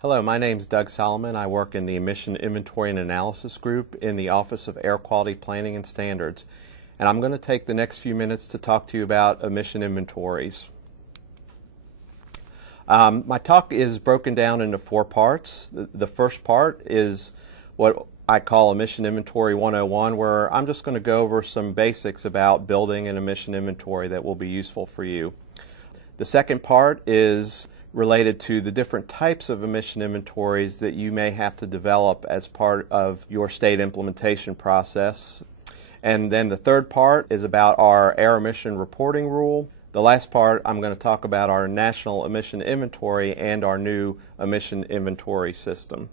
Hello, my name is Doug Solomon. I work in the Emission Inventory and Analysis Group in the Office of Air Quality Planning and Standards. And I'm going to take the next few minutes to talk to you about emission inventories. My talk is broken down into four parts. The first part is what I call Emission Inventory 101, where I'm just going to go over some basics about building an emission inventory that will be useful for you. The second part is related to the different types of emission inventories that you may have to develop as part of your state implementation process. And then the third part is about our air emission reporting rule. The last part, I'm going to talk about our national emission inventory and our new emission inventory system.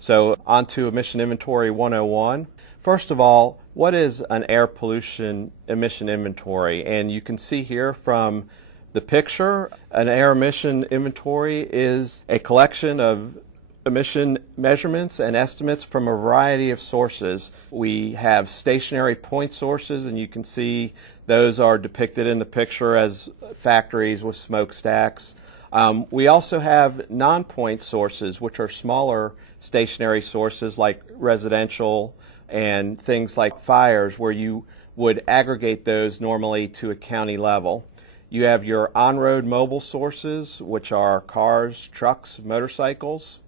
So on to Emission Inventory 101. First of all, what is an air pollution emission inventory? And you can see here from the picture, an air emission inventory is a collection of emission measurements and estimates from a variety of sources. We have stationary point sources, and you can see those are depicted in the picture as factories with smokestacks. We also have non-point sources, which are smaller stationary sources like residential and things like fires, where you would aggregate those normally to a county level. You have your on-road mobile sources, which are cars, trucks, motorcycles.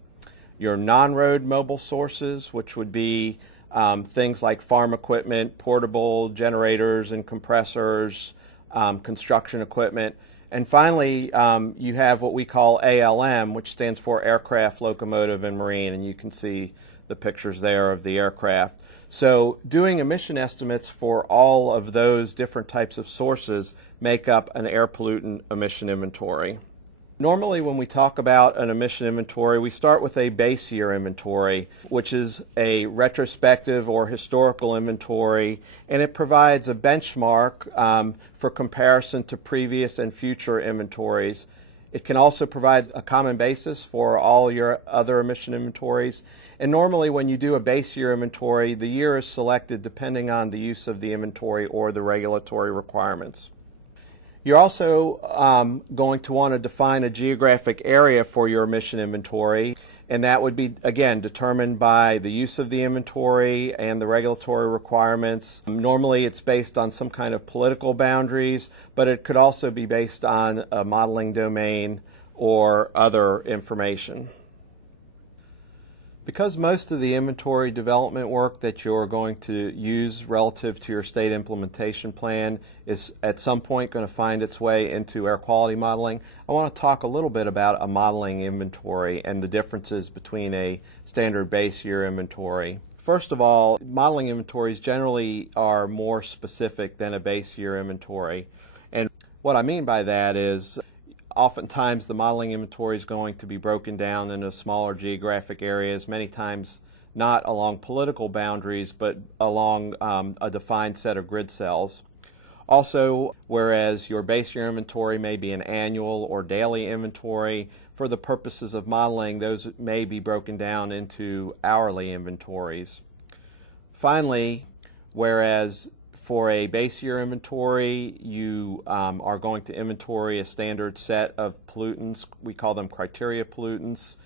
Your non-road mobile sources, which would be things like farm equipment, portable generators and compressors, construction equipment. And finally, you have what we call ALM, which stands for Aircraft, Locomotive, and Marine, and you can see the pictures there of the aircraft. So doing emission estimates for all of those different types of sources make up an air pollutant emission inventory. Normally when we talk about an emission inventory, we start with a base year inventory, which is a retrospective or historical inventory, and it provides a benchmark for comparison to previous and future inventories. It can also provide a common basis for all your other emission inventories. And normally when you do a base year inventory, the year is selected depending on the use of the inventory or the regulatory requirements. You're also going to want to define a geographic area for your emission inventory, and that would be, again, determined by the use of the inventory and the regulatory requirements. Normally it's based on some kind of political boundaries, but it could also be based on a modeling domain or other information. Because most of the inventory development work that you're going to use relative to your state implementation plan is at some point going to find its way into air quality modeling, I want to talk a little bit about a modeling inventory and the differences between a standard base year inventory. First of all, modeling inventories generally are more specific than a base year inventory. And what I mean by that is oftentimes the modeling inventory is going to be broken down into smaller geographic areas, many times not along political boundaries, but along a defined set of grid cells. Also, whereas your base year inventory may be an annual or daily inventory, for the purposes of modeling, those may be broken down into hourly inventories. Finally, whereas for a base year inventory, you are going to inventory a standard set of pollutants. We call them criteria pollutants.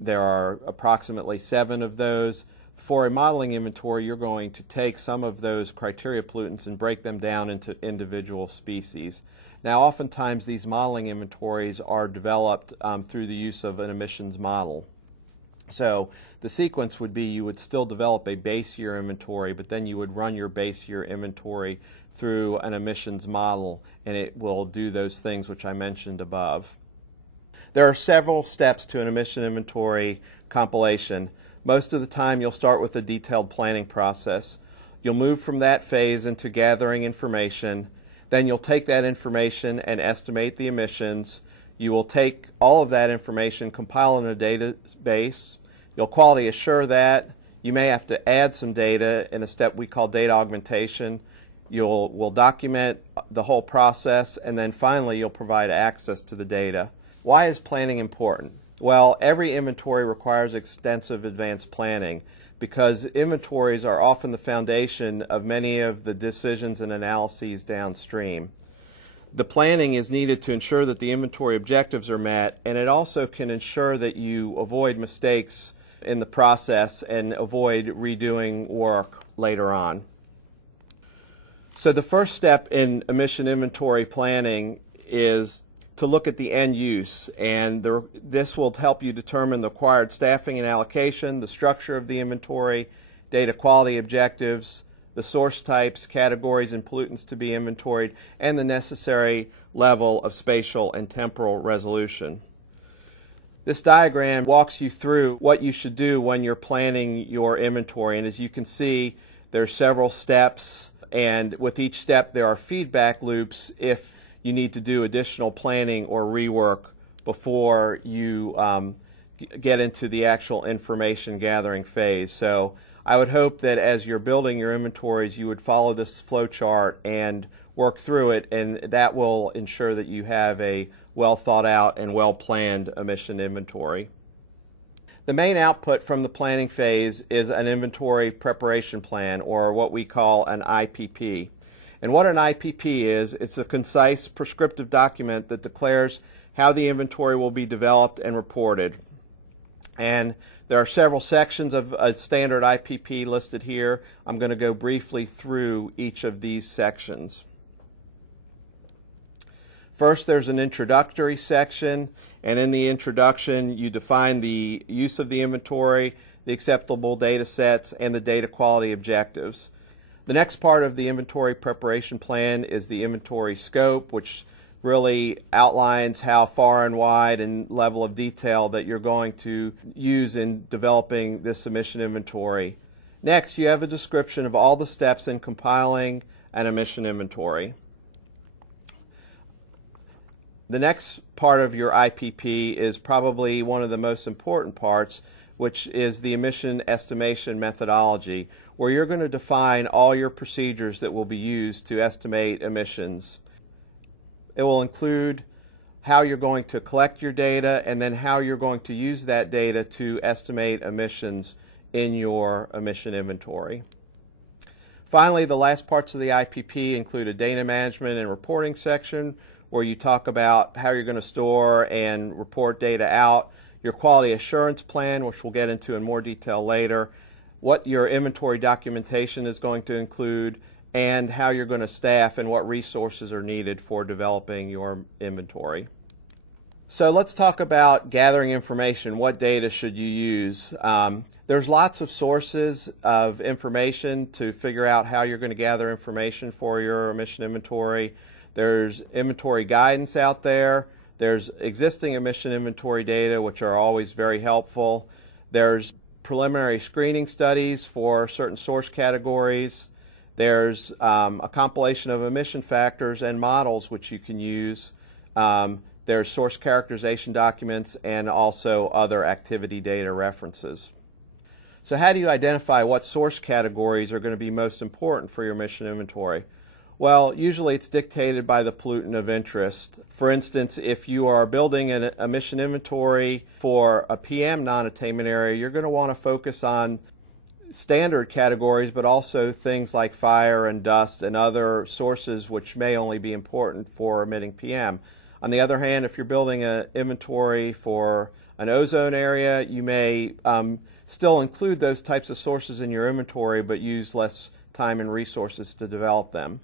There are approximately 7 of those. For a modeling inventory, you're going to take some of those criteria pollutants and break them down into individual species. Now, oftentimes these modeling inventories are developed through the use of an emissions model. So the sequence would be you would still develop a base year inventory, but then you would run your base year inventory through an emissions model, and it will do those things which I mentioned above. There are several steps to an emission inventory compilation. Most of the time you'll start with a detailed planning process. You'll move from that phase into gathering information. Then you'll take that information and estimate the emissions. You will take all of that information, compile in a database. You'll quality assure that. You may have to add some data in a step we call data augmentation. We'll document the whole process, and then finally you'll provide access to the data. Why is planning important? Well, every inventory requires extensive advanced planning because inventories are often the foundation of many of the decisions and analyses downstream. The planning is needed to ensure that the inventory objectives are met, and it also can ensure that you avoid mistakes in the process and avoid redoing work later on. So the first step in emission inventory planning is to look at the end use, and this will help you determine the required staffing and allocation, the structure of the inventory, data quality objectives, the source types, categories, and pollutants to be inventoried, and the necessary level of spatial and temporal resolution. This diagram walks you through what you should do when you're planning your inventory, and as you can see, there are several steps, and with each step there are feedback loops if you need to do additional planning or rework before you get into the actual information gathering phase. So I would hope that as you're building your inventories, you would follow this flow chart and work through it, and that will ensure that you have a well thought out and well planned emission inventory. The main output from the planning phase is an inventory preparation plan, or what we call an IPP. And what an IPP is, it's a concise prescriptive document that declares how the inventory will be developed and reported. And there are several sections of a standard IPP listed here. I'm going to go briefly through each of these sections. First, there's an introductory section, and in the introduction you define the use of the inventory, the acceptable data sets, and the data quality objectives. The next part of the inventory preparation plan is the inventory scope, which really outlines how far and wide and level of detail that you're going to use in developing this emission inventory. Next, you have a description of all the steps in compiling an emission inventory. The next part of your IPP is probably one of the most important parts, which is the emission estimation methodology, where you're going to define all your procedures that will be used to estimate emissions. It will include how you're going to collect your data and then how you're going to use that data to estimate emissions in your emission inventory. Finally, the last parts of the IPP include a data management and reporting section where you talk about how you're going to store and report data out, your quality assurance plan, which we'll get into in more detail later, what your inventory documentation is going to include, and how you're going to staff and what resources are needed for developing your inventory. So let's talk about gathering information. What data should you use? There's lots of sources of information to figure out how you're going to gather information for your emission inventory. There's inventory guidance out there. There's existing emission inventory data, which are always very helpful. There's preliminary screening studies for certain source categories. There's a compilation of emission factors and models which you can use. There's source characterization documents and also other activity data references. So how do you identify what source categories are going to be most important for your emission inventory? Well, usually it's dictated by the pollutant of interest. For instance, if you are building an emission inventory for a PM non-attainment area, you're going to want to focus on standard categories, but also things like fire and dust and other sources which may only be important for emitting PM. On the other hand, if you're building an inventory for an ozone area, you may still include those types of sources in your inventory, but use less time and resources to develop them.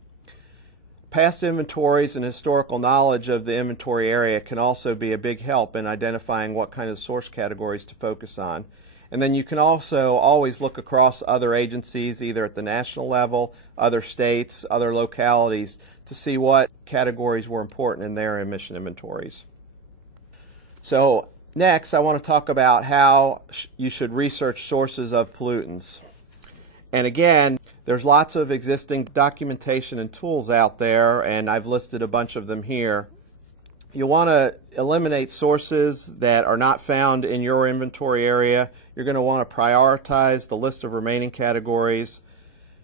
Past inventories and historical knowledge of the inventory area can also be a big help in identifying what kind of source categories to focus on. And then you can also always look across other agencies, either at the national level, other states, other localities, to see what categories were important in their emission inventories. So next, I want to talk about how you should research sources of pollutants. And again, there's lots of existing documentation and tools out there, and I've listed a bunch of them here. You'll want to eliminate sources that are not found in your inventory area. You're going to want to prioritize the list of remaining categories.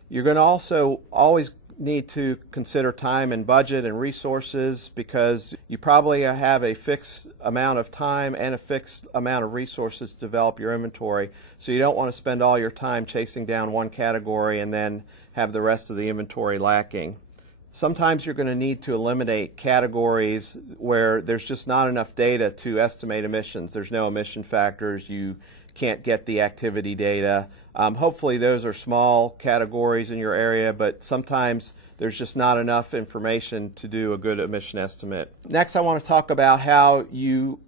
You're going to also always need to consider time and budget and resources, because you probably have a fixed amount of time and a fixed amount of resources to develop your inventory. So you don't want to spend all your time chasing down one category and then have the rest of the inventory lacking. Sometimes you're going to need to eliminate categories where there's just not enough data to estimate emissions. There's no emission factors. You can't get the activity data. Hopefully those are small categories in your area, but sometimes there's just not enough information to do a good emission estimate. Next, I want to talk about how you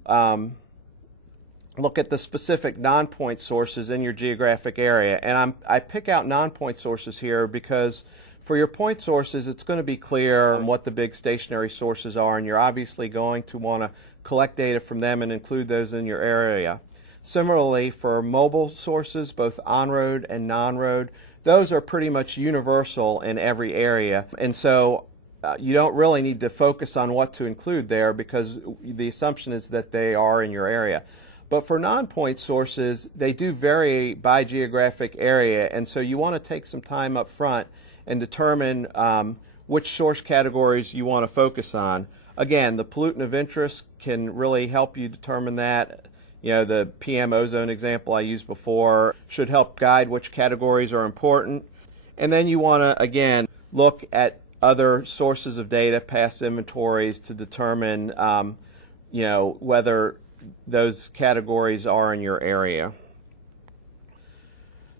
look at the specific non-point sources in your geographic area. And I pick out non-point sources here because for your point sources, it's going to be clear what the big stationary sources are, and you're obviously going to want to collect data from them and include those in your area. Similarly, for mobile sources, both on-road and non-road, those are pretty much universal in every area. And so you don't really need to focus on what to include there because the assumption is that they are in your area. But for non-point sources, they do vary by geographic area, and so you want to take some time up front and determine which source categories you want to focus on. Again, the pollutant of interest can really help you determine that. You know, the PM ozone example I used before should help guide which categories are important. And then you want to, again, look at other sources of data, past inventories, to determine, you know, whether those categories are in your area.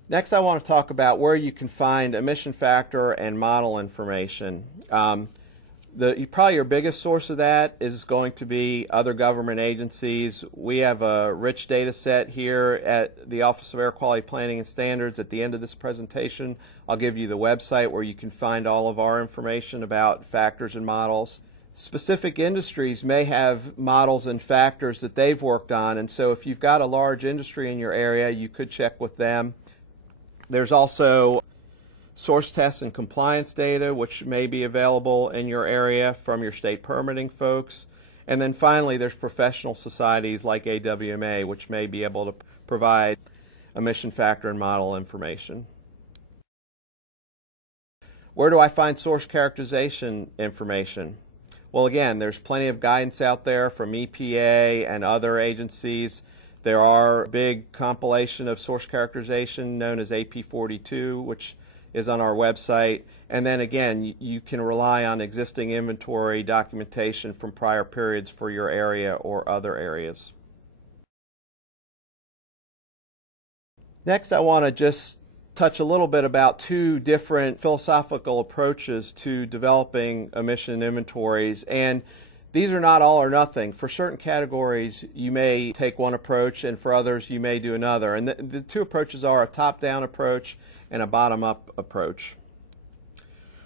Next, I want to talk about where you can find emission factor and model information. Probably your biggest source of that is going to be other government agencies. We have a rich data set here at the Office of Air Quality Planning and Standards. At the end of this presentation, I'll give you the website where you can find all of our information about factors and models. Specific industries may have models and factors that they've worked on, and so if you've got a large industry in your area, you could check with them. There's also source tests and compliance data, which may be available in your area from your state permitting folks. And then finally, there's professional societies like AWMA, which may be able to provide emission factor and model information. Where do I find source characterization information? Well, again, there's plenty of guidance out there from EPA and other agencies. There are a big compilation of source characterization known as AP 42, which is on our website. And then again, you can rely on existing inventory documentation from prior periods for your area or other areas. Next, I want to just touch a little bit about two different philosophical approaches to developing emission inventories. And these are not all or nothing. For certain categories, you may take one approach, and for others, you may do another. And the two approaches are a top-down approach and a bottom-up approach.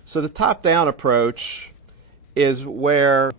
So the top-down approach is where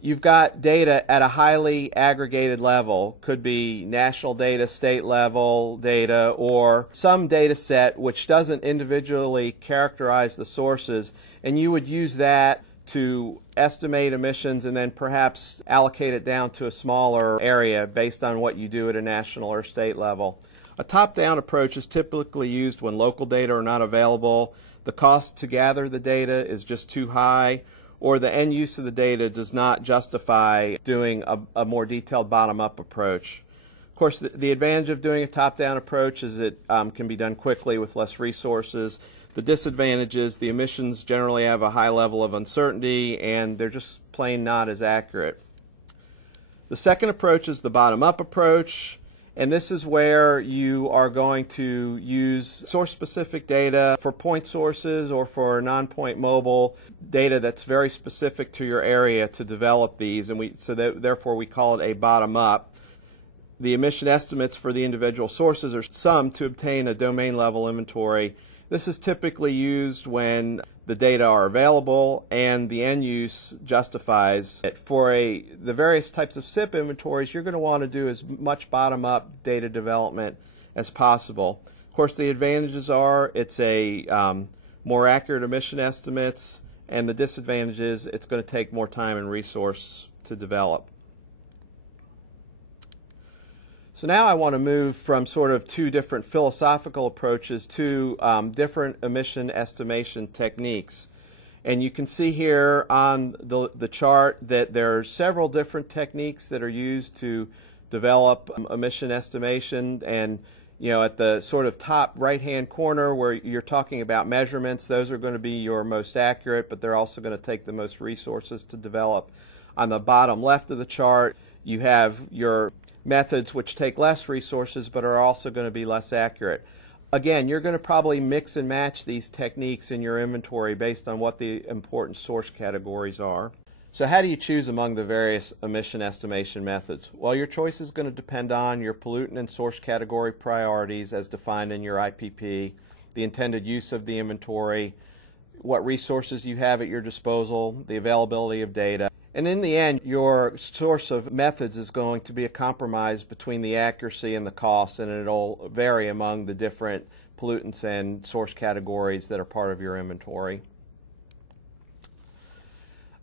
you've got data at a highly aggregated level. Could be national data, state level data, or some data set which doesn't individually characterize the sources, and you would use that to estimate emissions and then perhaps allocate it down to a smaller area based on what you do at a national or state level. A top-down approach is typically used when local data are not available, the cost to gather the data is just too high, or the end use of the data does not justify doing a more detailed bottom-up approach. Of course, the advantage of doing a top-down approach is it can be done quickly with less resources. The disadvantage is the emissions generally have a high level of uncertainty and they're just plain not as accurate. The second approach is the bottom-up approach, and this is where you are going to use source-specific data for point sources or for non-point mobile data that's very specific to your area to develop these, and therefore we call it a bottom-up. The emission estimates for the individual sources are summed to obtain a domain-level inventory. This is typically used when the data are available and the end use justifies it. For the various types of SIP inventories, you're going to want to do as much bottom-up data development as possible. Of course, the advantages are it's a more accurate emission estimates, and the disadvantage is it's going to take more time and resource to develop. So now I want to move from sort of two different philosophical approaches to different emission estimation techniques. And you can see here on the chart that there are several different techniques that are used to develop emission estimation. And At the sort of top right-hand corner where you're talking about measurements, those are going to be your most accurate, but they're also going to take the most resources to develop. On the bottom left of the chart, you have your methods which take less resources but are also going to be less accurate. Again, you're going to probably mix and match these techniques in your inventory based on what the important source categories are. So how do you choose among the various emission estimation methods? Well, your choice is going to depend on your pollutant and source category priorities as defined in your IPP, the intended use of the inventory, what resources you have at your disposal, the availability of data. And in the end, your source of methods is going to be a compromise between the accuracy and the cost, and it'll vary among the different pollutants and source categories that are part of your inventory.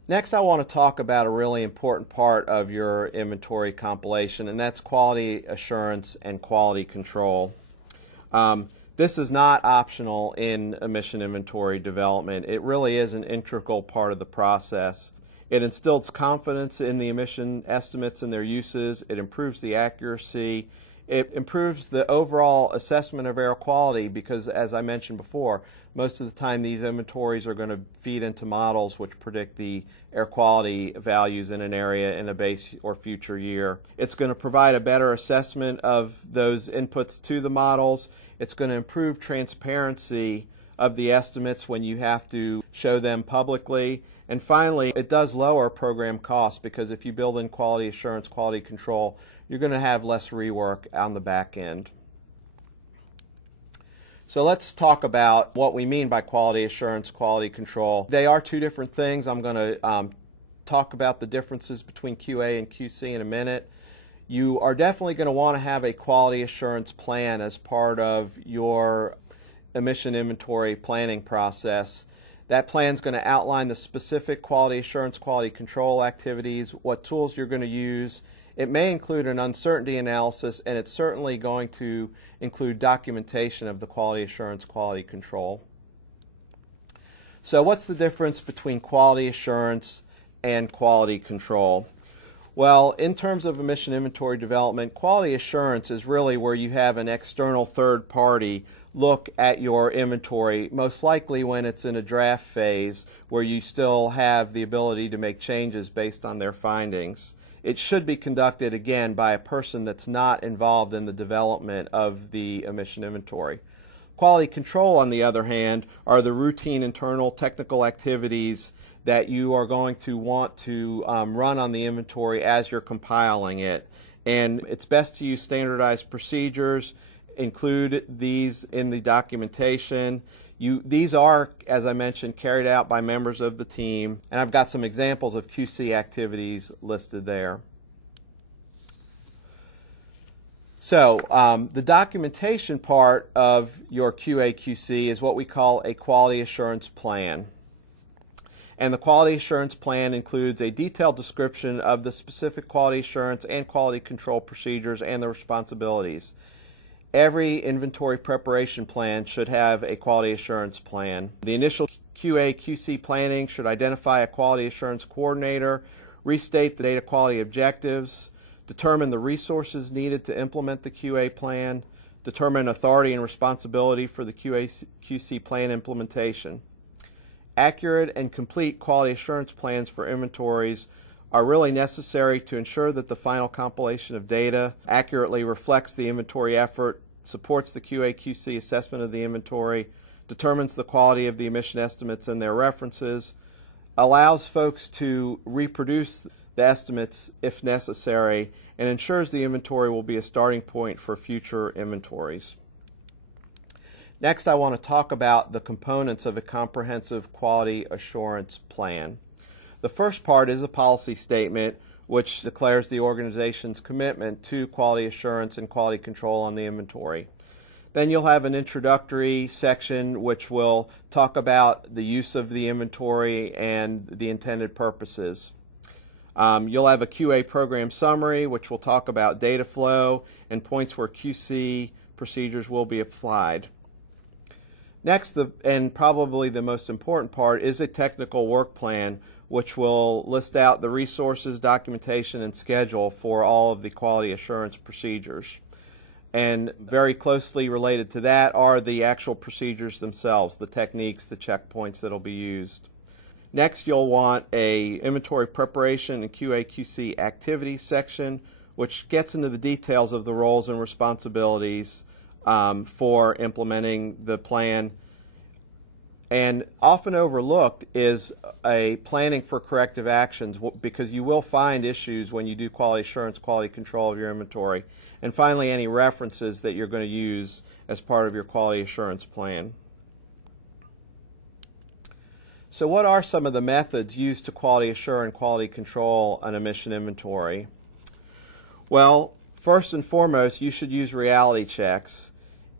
Next, I want to talk about a really important part of your inventory compilation, and that's quality assurance and quality control. This is not optional in emission inventory development. It really is an integral part of the process. It instills confidence in the emission estimates and their uses. It improves the accuracy. It improves the overall assessment of air quality because, as I mentioned before, most of the time these inventories are going to feed into models which predict the air quality values in an area in a base or future year. It's going to provide a better assessment of those inputs to the models. It's going to improve transparency of the estimates when you have to show them publicly. And finally, it does lower program costs because if you build in quality assurance, quality control, you're going to have less rework on the back end. So let's talk about what we mean by quality assurance, quality control. They are two different things. I'm going to talk about the differences between QA and QC in a minute. You are definitely going to want to have a quality assurance plan as part of your emission inventory planning process. That plan is going to outline the specific quality assurance, quality control activities, what tools you're going to use. It may include an uncertainty analysis, and it's certainly going to include documentation of the quality assurance, quality control. So what's the difference between quality assurance and quality control? Well, in terms of emission inventory development, quality assurance is really where you have an external third party look at your inventory, most likely when it's in a draft phase where you still have the ability to make changes based on their findings. It should be conducted, again, by a person that's not involved in the development of the emission inventory. Quality control, on the other hand, are the routine internal technical activities that you are going to want to run on the inventory as you're compiling it. And it's best to use standardized procedures, include these in the documentation. These are, as I mentioned, carried out by members of the team, and I've got some examples of QC activities listed there. So the documentation part of your QA/QC is what we call a quality assurance plan. And the quality assurance plan includes a detailed description of the specific quality assurance and quality control procedures and the responsibilities. Every inventory preparation plan should have a quality assurance plan. The initial QA/QC planning should identify a quality assurance coordinator, restate the data quality objectives, determine the resources needed to implement the QA plan, determine authority and responsibility for the QA/QC plan implementation. Accurate and complete quality assurance plans for inventories are really necessary to ensure that the final compilation of data accurately reflects the inventory effort, supports the QA/QC assessment of the inventory, determines the quality of the emission estimates and their references, allows folks to reproduce the estimates if necessary, and ensures the inventory will be a starting point for future inventories. Next, I want to talk about the components of a comprehensive quality assurance plan. The first part is a policy statement which declares the organization's commitment to quality assurance and quality control on the inventory. Then you'll have an introductory section which will talk about the use of the inventory and the intended purposes. You'll have a QA program summary which will talk about data flow and points where QC procedures will be applied. Next, and probably the most important part, is a technical work plan which will list out the resources, documentation, and schedule for all of the quality assurance procedures. And very closely related to that are the actual procedures themselves, the techniques, the checkpoints that will be used. Next, you'll want a inventory preparation and QA/QC activities section, which gets into the details of the roles and responsibilities for implementing the plan. And often overlooked is a planning for corrective actions, because you will find issues when you do quality assurance, quality control of your inventory. And finally, any references that you're going to use as part of your quality assurance plan. So what are some of the methods used to quality assure and quality control an emission inventory? Well, first and foremost, you should use reality checks.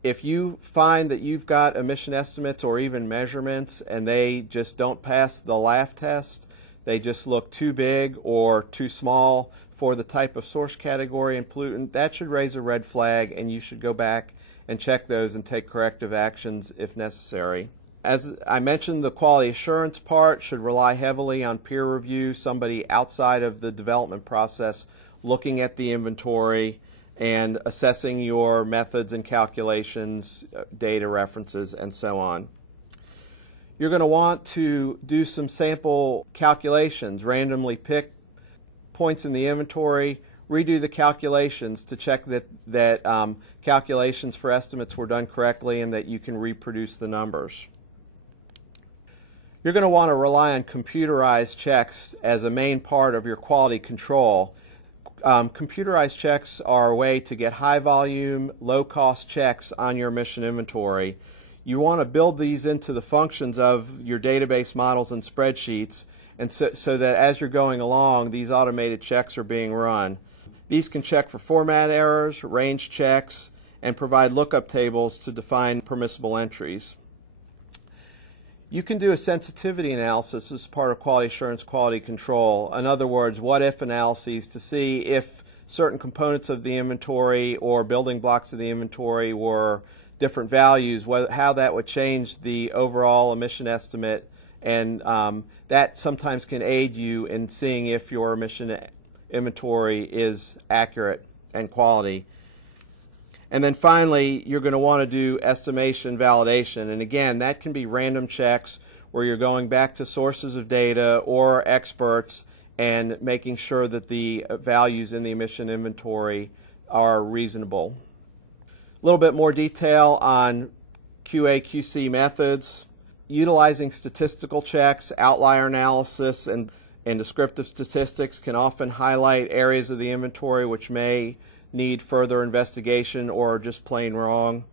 If you find that you've got emission estimates or even measurements and they just don't pass the LAF test, they just look too big or too small for the type of source category and pollutant, that should raise a red flag, and you should go back and check those and take corrective actions if necessary. As I mentioned, the quality assurance part should rely heavily on peer review, somebody outside of the development process looking at the inventory and assessing your methods and calculations, data references, and so on. You're going to want to do some sample calculations, randomly pick points in the inventory, redo the calculations to check that calculations for estimates were done correctly and that you can reproduce the numbers. You're going to want to rely on computerized checks as a main part of your quality control. Computerized checks are a way to get high volume, low cost checks on your emission inventory. You want to build these into the functions of your database models and spreadsheets, and so that as you're going along, these automated checks are being run. These can check for format errors, range checks, and provide lookup tables to define permissible entries. You can do a sensitivity analysis as part of quality assurance, quality control. In other words, what-if analyses to see if certain components of the inventory or building blocks of the inventory were different values, how that would change the overall emission estimate, and that sometimes can aid you in seeing if your emission inventory is accurate and quality. And then finally, you're going to want to do estimation validation. And again, that can be random checks where you're going back to sources of data or experts and making sure that the values in the emission inventory are reasonable. A little bit more detail on QA/QC methods. Utilizing statistical checks, outlier analysis, and descriptive statistics can often highlight areas of the inventory which may need further investigation or just plain wrong.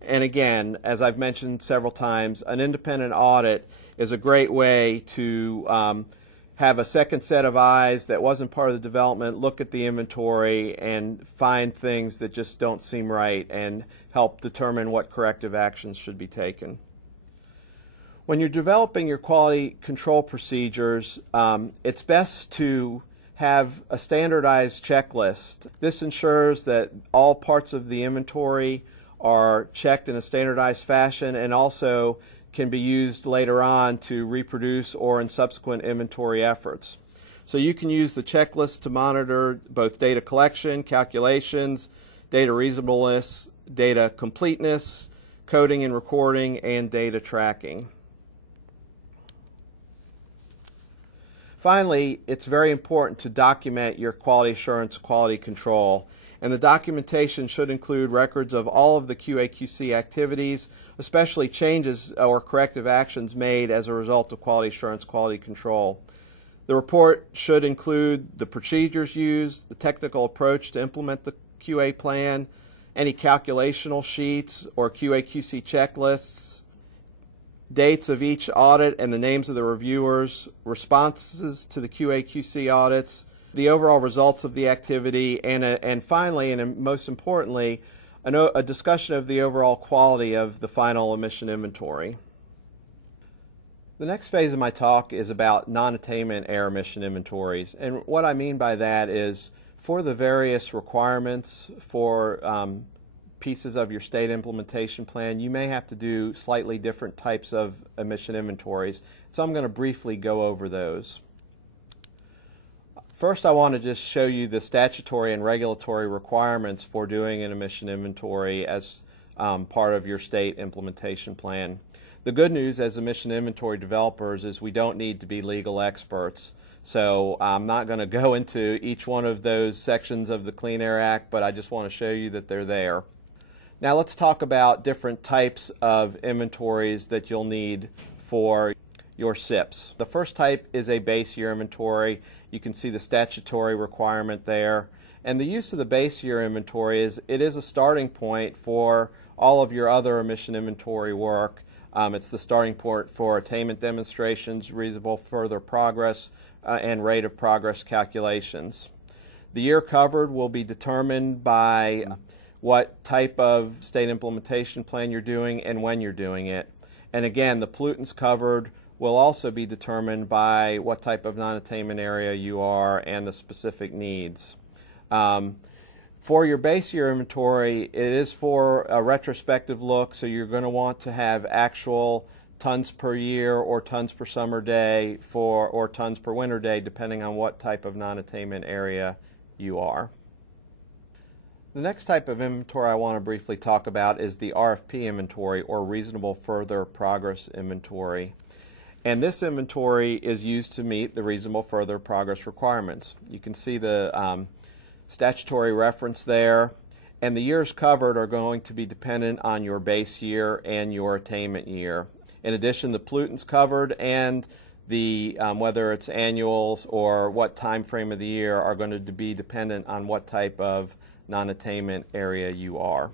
And again, as I've mentioned several times, an independent audit is a great way to have a second set of eyes that wasn't part of the development, look at the inventory and find things that just don't seem right and help determine what corrective actions should be taken. When you're developing your quality control procedures, it's best to have a standardized checklist. This ensures that all parts of the inventory are checked in a standardized fashion and also can be used later on to reproduce or in subsequent inventory efforts. So you can use the checklist to monitor both data collection, calculations, data reasonableness, data completeness, coding and recording, and data tracking. Finally, it's very important to document your quality assurance, quality control, and the documentation should include records of all of the QA/QC activities, especially changes or corrective actions made as a result of quality assurance, quality control. The report should include the procedures used, the technical approach to implement the QA plan, any calculational sheets or QA/QC checklists, dates of each audit and the names of the reviewers, responses to the QA/QC audits, the overall results of the activity, and finally, and most importantly, a discussion of the overall quality of the final emission inventory. The next phase of my talk is about non-attainment air emission inventories. And what I mean by that is for the various requirements for pieces of your state implementation plan, you may have to do slightly different types of emission inventories. So I'm going to briefly go over those. First, I want to just show you the statutory and regulatory requirements for doing an emission inventory as part of your state implementation plan. The good news as emission inventory developers is we don't need to be legal experts. So I'm not going to go into each one of those sections of the Clean Air Act, but I just want to show you that they're there. Now let's talk about different types of inventories that you'll need for your SIPs. The first type is a base year inventory. You can see the statutory requirement there. And the use of the base year inventory is it is a starting point for all of your other emission inventory work. It's the starting point for attainment demonstrations, reasonable further progress, and rate of progress calculations. The year covered will be determined by what type of state implementation plan you're doing and when you're doing it. And again, the pollutants covered will also be determined by what type of non-attainment area you are and the specific needs. For your base year inventory, it is for a retrospective look, so you're going to want to have actual tons per year or tons per summer day or tons per winter day, depending on what type of non-attainment area you are. The next type of inventory I want to briefly talk about is the RFP inventory, or reasonable further progress inventory. And this inventory is used to meet the reasonable further progress requirements. You can see the statutory reference there, and the years covered are going to be dependent on your base year and your attainment year. In addition, the pollutants covered and the whether it's annuals or what time frame of the year are going to be dependent on what type of non-attainment area you are.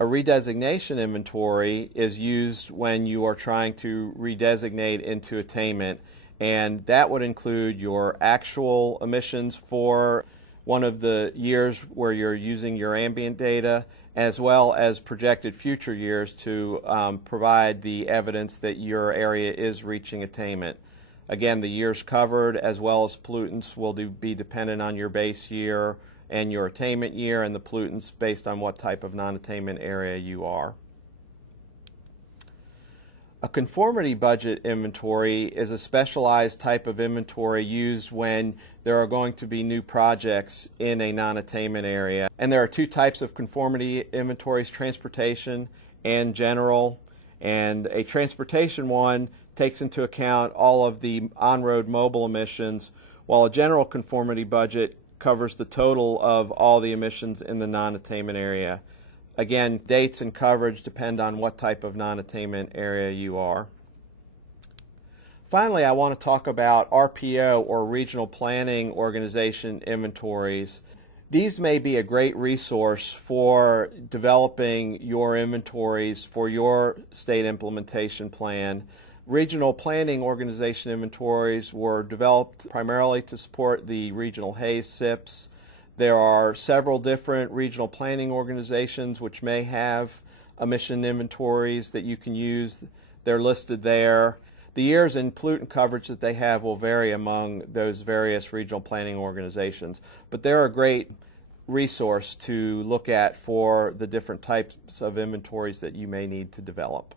A redesignation inventory is used when you are trying to redesignate into attainment, and that would include your actual emissions for one of the years where you're using your ambient data, as well as projected future years to provide the evidence that your area is reaching attainment. Again, the years covered as well as pollutants will be dependent on your base year and your attainment year, and the pollutants based on what type of non-attainment area you are. A conformity budget inventory is a specialized type of inventory used when there are going to be new projects in a non-attainment area. And there are two types of conformity inventories, transportation and general. And a transportation one takes into account all of the on-road mobile emissions, while a general conformity budget covers the total of all the emissions in the non-attainment area. Again, dates and coverage depend on what type of non-attainment area you are. Finally, I want to talk about RPO, or Regional Planning Organization inventories. These may be a great resource for developing your inventories for your state implementation plan. Regional Planning Organization inventories were developed primarily to support the regional HAZE SIPs. There are several different regional planning organizations which may have emission inventories that you can use. They're listed there. The years and pollutant coverage that they have will vary among those various regional planning organizations, but they're a great resource to look at for the different types of inventories that you may need to develop.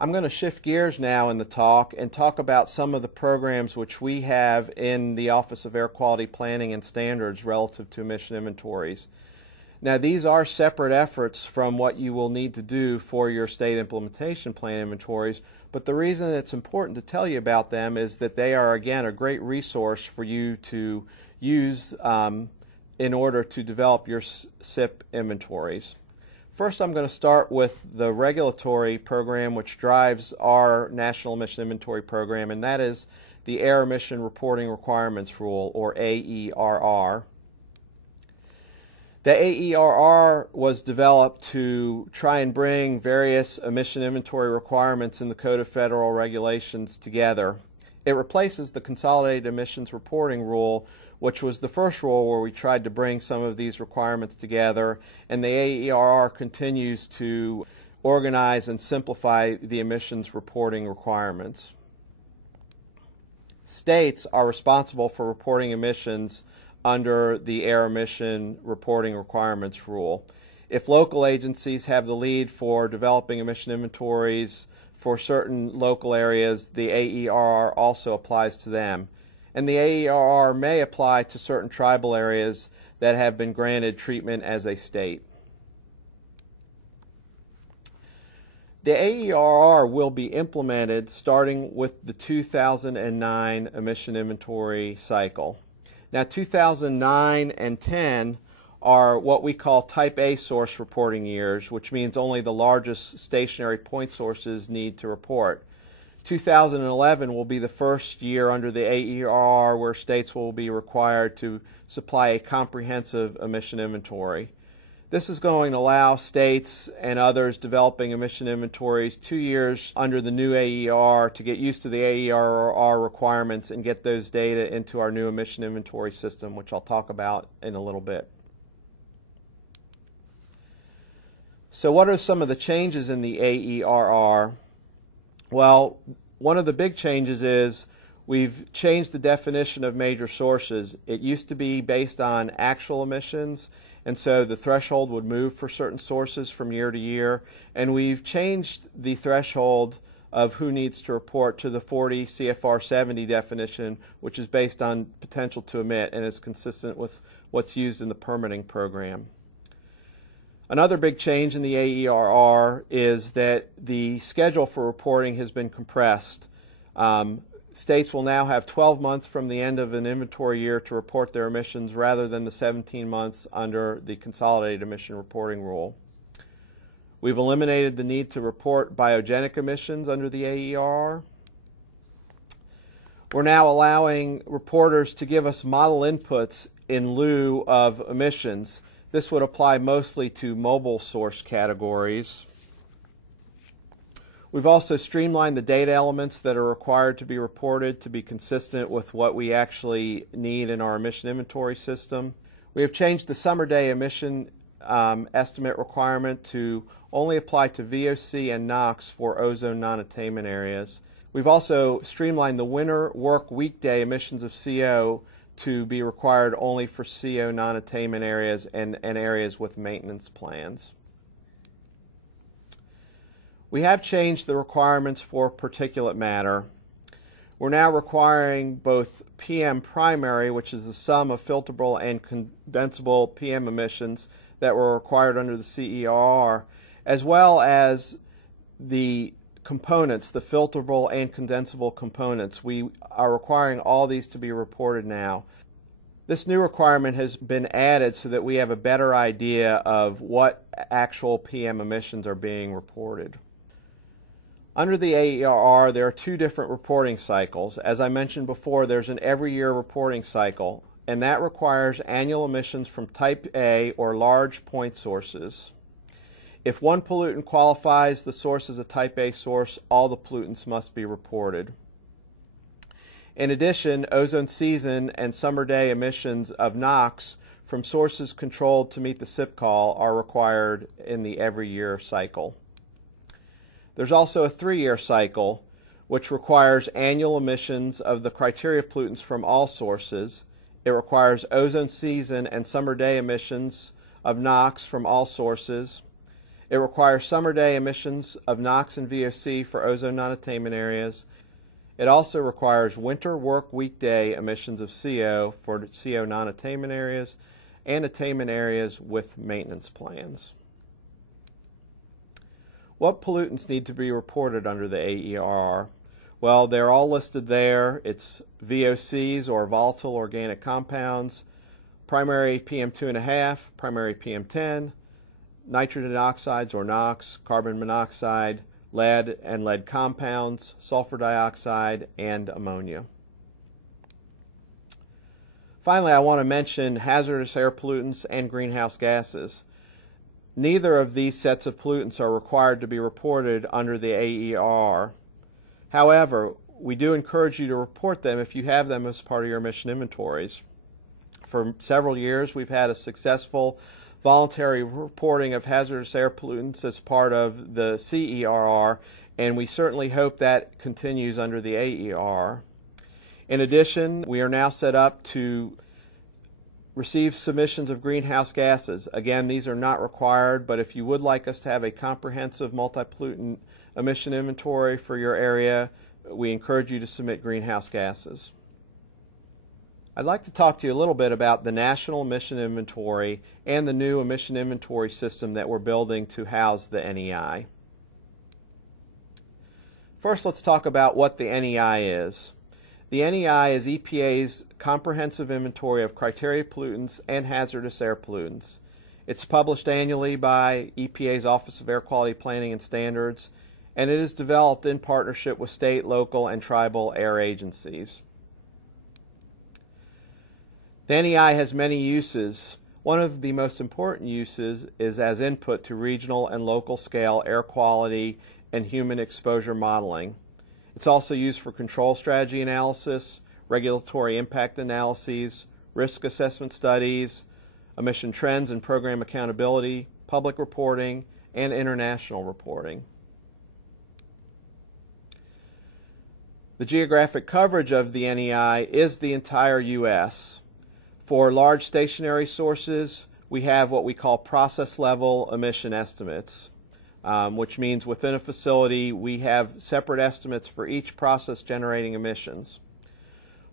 I'm going to shift gears now in the talk and talk about some of the programs which we have in the Office of Air Quality Planning and Standards relative to emission inventories. Now, these are separate efforts from what you will need to do for your state implementation plan inventories, but the reason it's important to tell you about them is that they are, again, a great resource for you to use in order to develop your SIP inventories. First, I'm going to start with the regulatory program which drives our National Emission Inventory Program, and that is the Air Emission Reporting Requirements Rule, or AERR. The AERR was developed to try and bring various emission inventory requirements in the Code of Federal Regulations together. It replaces the Consolidated Emissions Reporting Rule, which was the first rule where we tried to bring some of these requirements together, and the AERR continues to organize and simplify the emissions reporting requirements. States are responsible for reporting emissions under the Air Emission Reporting Requirements Rule. If local agencies have the lead for developing emission inventories for certain local areas, the AERR also applies to them. and the AERR may apply to certain tribal areas that have been granted treatment as a state. The AERR will be implemented starting with the 2009 emission inventory cycle. Now 2009 and 10 are what we call Type A source reporting years, which means only the largest stationary point sources need to report. 2011 will be the first year under the AERR where states will be required to supply a comprehensive emission inventory. This is going to allow states and others developing emission inventories 2 years under the new AER to get used to the AERR requirements and get those data into our new emission inventory system, which I'll talk about in a little bit. So what are some of the changes in the AERR? Well, one of the big changes is we've changed the definition of major sources. It used to be based on actual emissions, and so the threshold would move for certain sources from year to year, and we've changed the threshold of who needs to report to the 40 CFR 70 definition, which is based on potential to emit and is consistent with what's used in the permitting program. Another big change in the AERR is that the schedule for reporting has been compressed. States will now have 12 months from the end of an inventory year to report their emissions rather than the 17 months under the Consolidated Emission Reporting Rule. We've eliminated the need to report biogenic emissions under the AERR. We're now allowing reporters to give us model inputs in lieu of emissions. This would apply mostly to mobile source categories. We've also streamlined the data elements that are required to be reported to be consistent with what we actually need in our emission inventory system. We have changed the summer day emission estimate requirement to only apply to VOC and NOx for ozone non-attainment areas. We've also streamlined the winter work weekday emissions of CO to be required only for CO non-attainment areas and areas with maintenance plans. We have changed the requirements for particulate matter. We're now requiring both PM primary, which is the sum of filterable and condensable PM emissions that were required under the CERR, as well as the components, the filterable and condensable components. We are requiring all these to be reported now. This new requirement has been added so that we have a better idea of what actual PM emissions are being reported. Under the AERR, there are two different reporting cycles. As I mentioned before, there's an every year reporting cycle, and that requires annual emissions from Type A or large point sources. If one pollutant qualifies the source as a Type A source, all the pollutants must be reported. In addition, ozone season and summer day emissions of NOx from sources controlled to meet the SIP call are required in the every year cycle. There's also a 3-year cycle, which requires annual emissions of the criteria pollutants from all sources. It requires ozone season and summer day emissions of NOx from all sources. It requires summer day emissions of NOx and VOC for ozone non-attainment areas. It also requires winter work weekday emissions of CO for CO non-attainment areas and attainment areas with maintenance plans. What pollutants need to be reported under the AERR? Well, they're all listed there. It's VOCs, or volatile organic compounds, primary PM2.5, primary PM10, nitrogen oxides or NOx, carbon monoxide, lead and lead compounds, sulfur dioxide, and ammonia. Finally, I want to mention hazardous air pollutants and greenhouse gases. Neither of these sets of pollutants are required to be reported under the AERR. However, we do encourage you to report them if you have them as part of your emission inventories. For several years, we've had a successful voluntary reporting of hazardous air pollutants as part of the CERR, and we certainly hope that continues under the AERR. In addition, we are now set up to receive submissions of greenhouse gases. Again, these are not required, but if you would like us to have a comprehensive multi-pollutant emission inventory for your area, we encourage you to submit greenhouse gases. I'd like to talk to you a little bit about the National Emission Inventory and the new emission inventory system that we're building to house the NEI. First, let's talk about what the NEI is. The NEI is EPA's comprehensive inventory of criteria pollutants and hazardous air pollutants. It's published annually by EPA's Office of Air Quality Planning and Standards, and it is developed in partnership with state, local, and tribal air agencies. The NEI has many uses. One of the most important uses is as input to regional and local scale air quality and human exposure modeling. It's also used for control strategy analysis, regulatory impact analyses, risk assessment studies, emission trends and program accountability, public reporting, and international reporting. The geographic coverage of the NEI is the entire U.S. For large stationary sources, we have what we call process level emission estimates, which means within a facility we have separate estimates for each process generating emissions.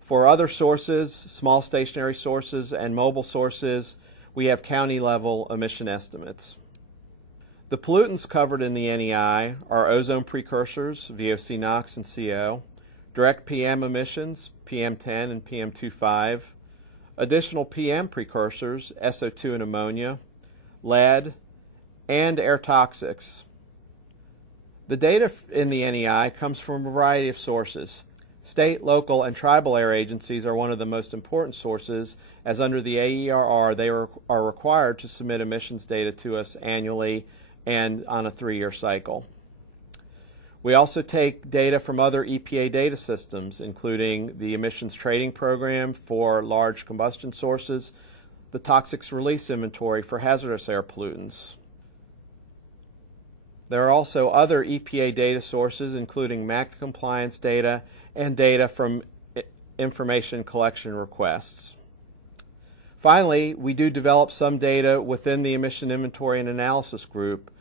For other sources, small stationary sources and mobile sources, we have county level emission estimates. The pollutants covered in the NEI are ozone precursors, VOC, NOx, and CO, direct PM emissions, PM10 and PM25, additional PM precursors, SO2 and ammonia, lead, and air toxics. The data in the NEI comes from a variety of sources. State, local, and tribal air agencies are one of the most important sources, as under the AERR they are required to submit emissions data to us annually and on a 3-year cycle. We also take data from other EPA data systems, including the Emissions Trading Program for large combustion sources, the Toxics Release Inventory for hazardous air pollutants. There are also other EPA data sources, including MACT compliance data and data from information collection requests. Finally, we do develop some data within the Emission Inventory and Analysis group.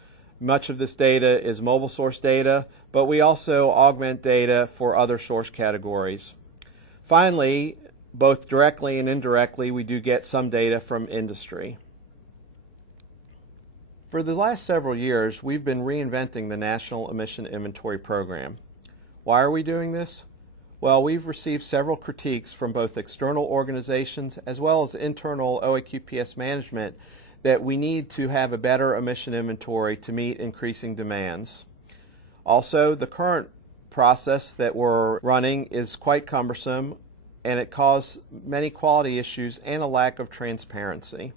Much of this data is mobile source data, but we also augment data for other source categories. Finally, both directly and indirectly, we do get some data from industry. For the last several years, we've been reinventing the National Emission Inventory Program. Why are we doing this? Well, we've received several critiques from both external organizations as well as internal OAQPS management that we need to have a better emission inventory to meet increasing demands. Also, the current process that we're running is quite cumbersome, and it caused many quality issues and a lack of transparency.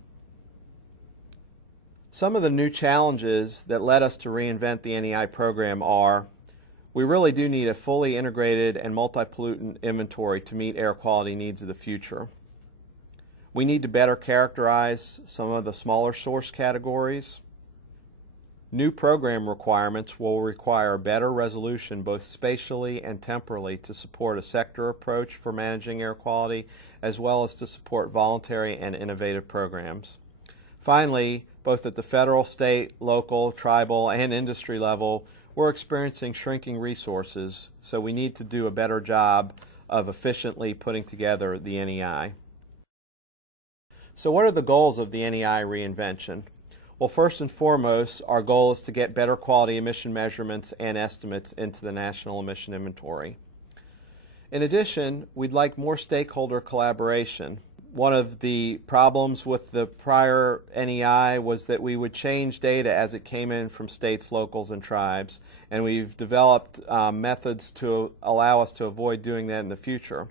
Some of the new challenges that led us to reinvent the NEI program are: we really do need a fully integrated and multi-pollutant inventory to meet air quality needs of the future. We need to better characterize some of the smaller source categories. New program requirements will require better resolution both spatially and temporally to support a sector approach for managing air quality, as well as to support voluntary and innovative programs. Finally, both at the federal, state, local, tribal, and industry level, we're experiencing shrinking resources, so we need to do a better job of efficiently putting together the NEI. So what are the goals of the NEI reinvention? Well, first and foremost, our goal is to get better quality emission measurements and estimates into the National Emission Inventory. In addition, we'd like more stakeholder collaboration. One of the problems with the prior NEI was that we would change data as it came in from states, locals, and tribes, and we've developed methods to allow us to avoid doing that in the future.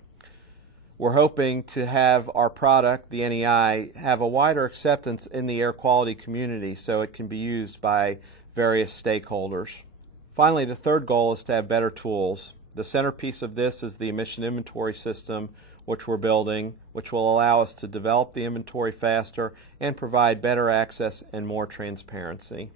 We're hoping to have our product, the NEI, have a wider acceptance in the air quality community so it can be used by various stakeholders. Finally, the third goal is to have better tools. The centerpiece of this is the emission inventory system, which we're building, which will allow us to develop the inventory faster and provide better access and more transparency.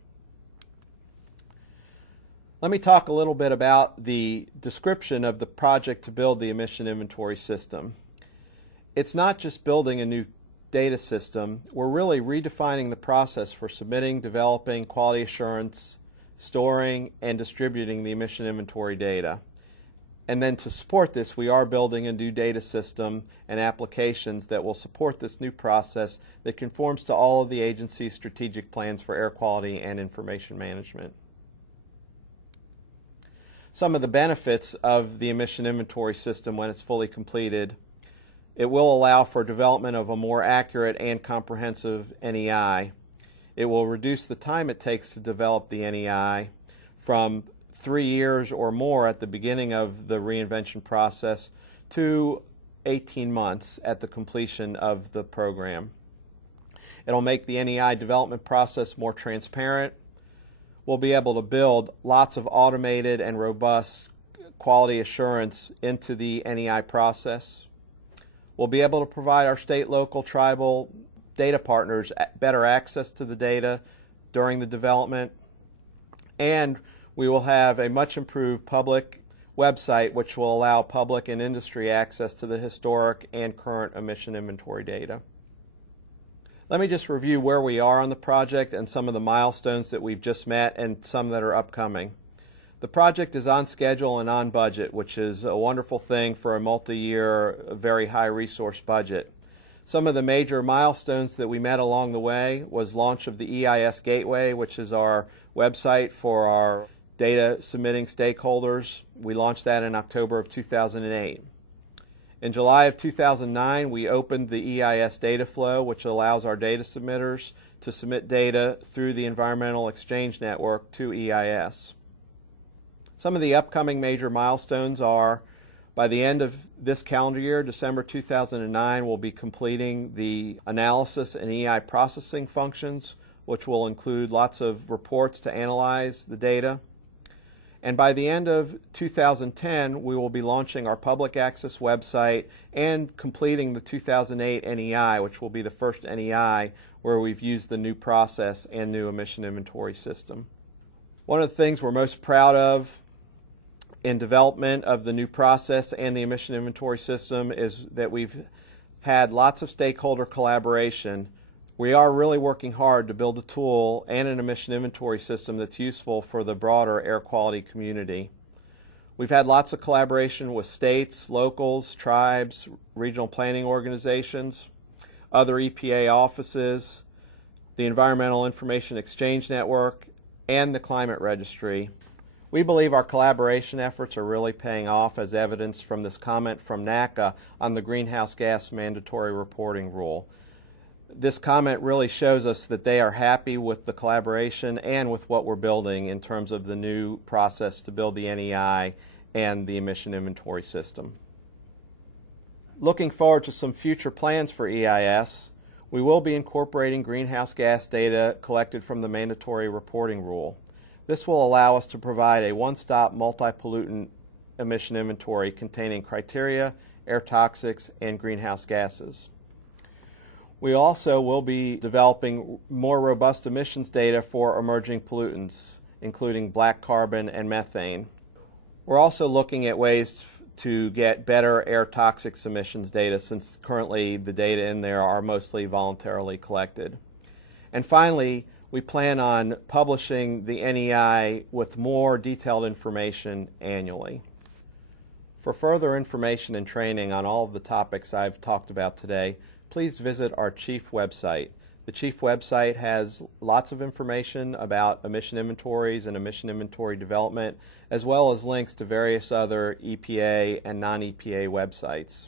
Let me talk a little bit about the description of the project to build the emission inventory system. It's not just building a new data system. We're really redefining the process for submitting, developing, quality assurance, storing, and distributing the emission inventory data. And then to support this, we are building a new data system and applications that will support this new process that conforms to all of the agency's strategic plans for air quality and information management. Some of the benefits of the emission inventory system when it's fully completed: it will allow for development of a more accurate and comprehensive NEI. It will reduce the time it takes to develop the NEI from 3 years or more at the beginning of the reinvention process to 18 months at the completion of the program. It'll make the NEI development process more transparent. We'll be able to build lots of automated and robust quality assurance into the NEI process. We'll be able to provide our state, local, tribal data partners better access to the data during the development. And we will have a much improved public website which will allow public and industry access to the historic and current emission inventory data. Let me just review where we are on the project and some of the milestones that we've just met and some that are upcoming. The project is on schedule and on budget, which is a wonderful thing for a multi-year, very high resource budget. Some of the major milestones that we met along the way was launch of the EIS Gateway, which is our website for our data submitting stakeholders. We launched that in October of 2008. In July of 2009, we opened the EIS data flow, which allows our data submitters to submit data through the Environmental Exchange Network to EIS. Some of the upcoming major milestones are: by the end of this calendar year, December 2009, we'll be completing the analysis and EI processing functions, which will include lots of reports to analyze the data. And by the end of 2010, we will be launching our public access website and completing the 2008 NEI, which will be the first NEI where we've used the new process and new emission inventory system. One of the things we're most proud of in development of the new process and the emission inventory system is that we've had lots of stakeholder collaboration. We are really working hard to build a tool and an emission inventory system that's useful for the broader air quality community. We've had lots of collaboration with states, locals, tribes, regional planning organizations, other EPA offices, the Environmental Information Exchange Network, and the Climate Registry. We believe our collaboration efforts are really paying off, as evidenced from this comment from NACA on the greenhouse gas mandatory reporting rule. This comment really shows us that they are happy with the collaboration and with what we're building in terms of the new process to build the NEI and the emission inventory system. Looking forward to some future plans for EIS, we will be incorporating greenhouse gas data collected from the mandatory reporting rule. This will allow us to provide a one-stop multi-pollutant emission inventory containing criteria, air toxics, and greenhouse gases. We also will be developing more robust emissions data for emerging pollutants, including black carbon and methane. We're also looking at ways to get better air toxics emissions data, since currently the data in there are mostly voluntarily collected. And finally, we plan on publishing the NEI with more detailed information annually. For further information and training on all of the topics I've talked about today, please visit our CHIEF website. The CHIEF website has lots of information about emission inventories and emission inventory development, as well as links to various other EPA and non-EPA websites.